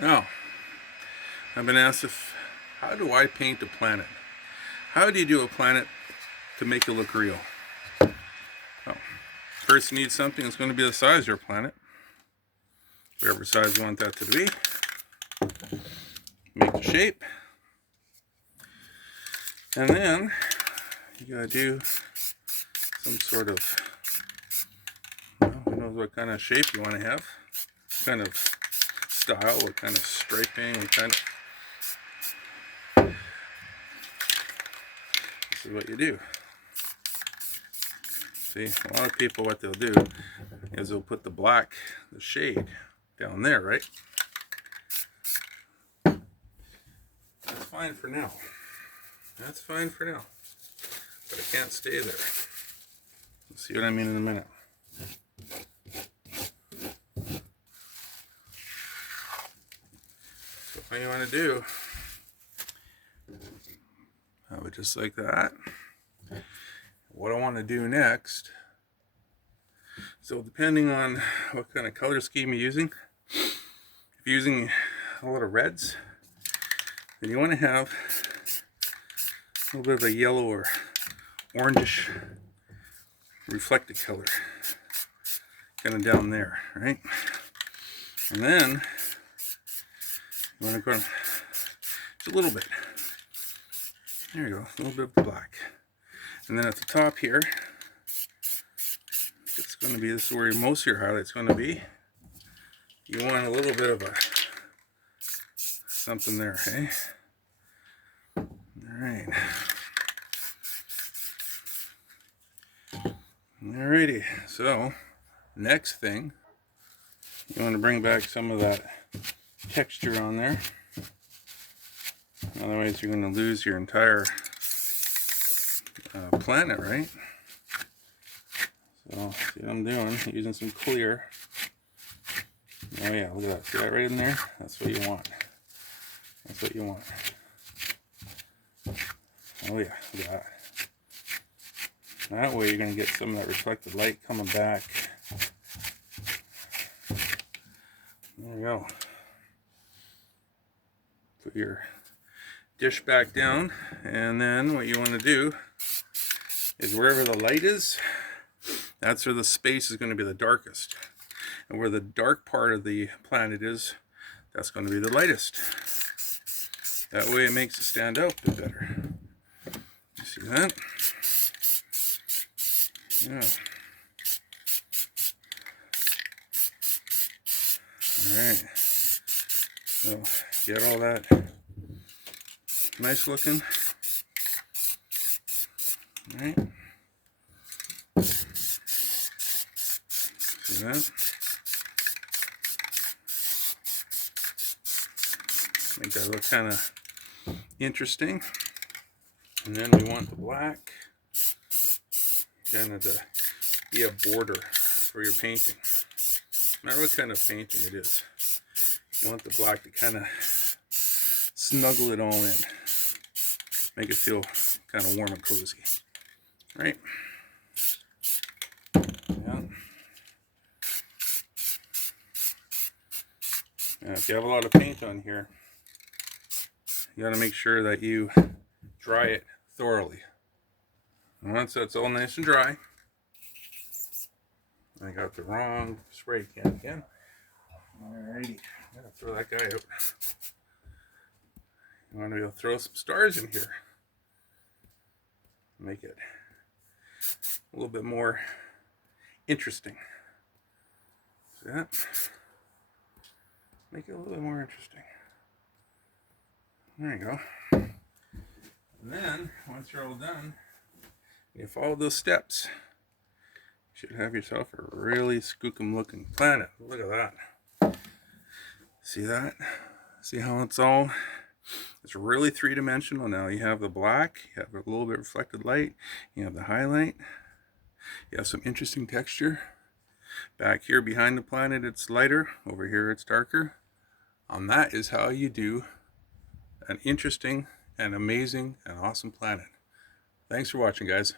Now, I've been asked how do I paint a planet? How do you do a planet to make it look real? Well, first you need something that's going to be the size of your planet. Whatever size you want that to be. Make the shape. And then you gotta do some sort of, who knows what kind of shape you want to have, what kind of style, what kind of striping, what kind of, this is what you do. See, a lot of people, what they'll do is they'll put the black, the shade down there, right? That's fine for now. That's fine for now. But it can't stay there. You'll see what I mean in a minute. So what you want to do, I would just like that. What I want to do next, so depending on what kind of color scheme you're using, if you're using a lot of reds, then you want to have a little bit of a yellow or orangish reflected color kind of down there, right? And then you want to go just a little bit. There you go, a little bit of the black. And then at the top here, it's going to be, this is where most of your highlight's going to be. You want a little bit of a something there, hey? Alright. Alrighty, so next thing, you want to bring back some of that texture on there. Otherwise you're going to lose your entire planet, right? So, see what I'm doing? Using some clear. Oh yeah, look at that. See that right in there? That's what you want. That's what you want. Oh yeah, look at that. That way you're going to get some of that reflected light coming back. There we go. Put your dish back down, and then what you want to do is wherever the light is, that's where the space is going to be the darkest. And where the dark part of the planet is, that's going to be the lightest. That way it makes it stand out a bit better. You see that? Yeah. Alright. So, get all that nice looking. Alright. See that? Make that look kind of interesting. And then we want the black kind of to be a border for your painting. No matter what kind of painting it is, you want the black to kind of snuggle it all in. Make it feel kind of warm and cozy. Right? Yeah. Now, if you have a lot of paint on here, you got to make sure that you dry it thoroughly. And once that's all nice and dry, I got the wrong spray can again. Alrighty, gotta throw that guy out. You want to be able to throw some stars in here. Make it a little bit more interesting. See that? Make it a little bit more interesting. There you go. And then, once you're all done, you follow those steps. You should have yourself a really skookum looking planet. Look at that. See that? See how it's really three-dimensional now. You have the black, you have a little bit of reflected light, you have the highlight, you have some interesting texture. Back here behind the planet it's lighter, over here it's darker. And that is how you do an interesting and amazing and awesome planet. Thanks for watching, guys.